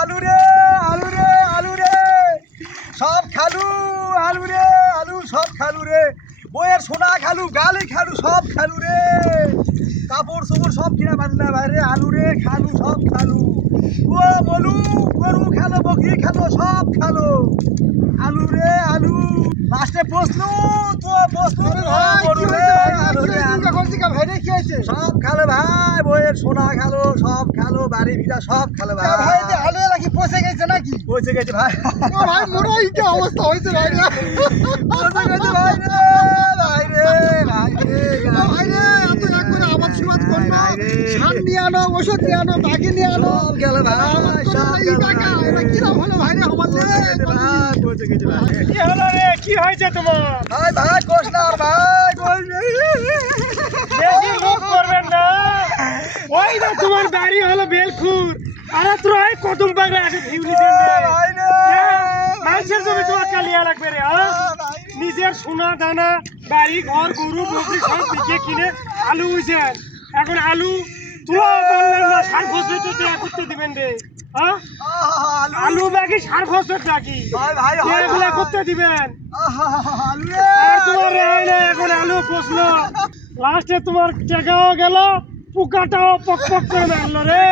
আলু রে আলু রে আলু রে সব খালু, আলু রে আলু সব খালু রে, বইয়ের সোনা খালু, গালি খালু, সব খালু রে, কাপড় চোপড় সব কিনা বান্না বাইরে, আলু রে খালু, সব খালু, ও বলু গরু খালো, বকরি খালো, সব খালো, আলু রে আলু, লাস্টে বসলু তো বসলু গরু রে, আলু রে ভাইরে কি হয়েছে? সব খালো ভাই, বইয়ের সোনা খালো, সব খালো, বাড়ি ভিটা সব খালো ভাই। ভাই আলু নাকি পচে গেছে নাকি? পচে গেছে ভাই। ভাই মোরাই কি অবস্থা হয়েছে ভাই রে, পচে গেছে ভাই রে, ভাই রে ভাই রে ভাই রে, এত এক করে আবাদ শুরুত করলো, সার নিয়ে আনো, ওষুধ নিয়ে আনো, বাকি নিয়ে আনো, সব গেল ভাই, সব গেল ভাই। এটা কিরকম হলো ভাই রে আমার রে? পচে গেছে ভাই। কি হলো রে, কি হয়েছে তোমার? ভাই ভাই কোশ না ভাই, কোশ বেশি মুখ করবেন না, ওই না তোমার বাড়ি হলো বেলখুর, আরে তোরা এই কদম বাগড়ে আসে ভিউলি দেন ভাই রে, মানুষের জমি তোমার কালিয়া লাগবে রে, নিজের সোনা দানা বাড়ি ঘর গরু বকরি সব বিকে কিনে আলু হয়েছেন, এখন আলু তোলা পারলেন না, সার ফসল তো দেয়া করতে দিবেন রে, হ্যাঁ আলু বাকি সার ফসল নাকি ভাই ভাই এগুলা করতে দিবেন? আলু রে, আর তোমার রেহাই নেই, এখন আলু ফসলো লাস্টে তোমার টেকাও গেল, পোকাটাও পক পক করে মারলো রে।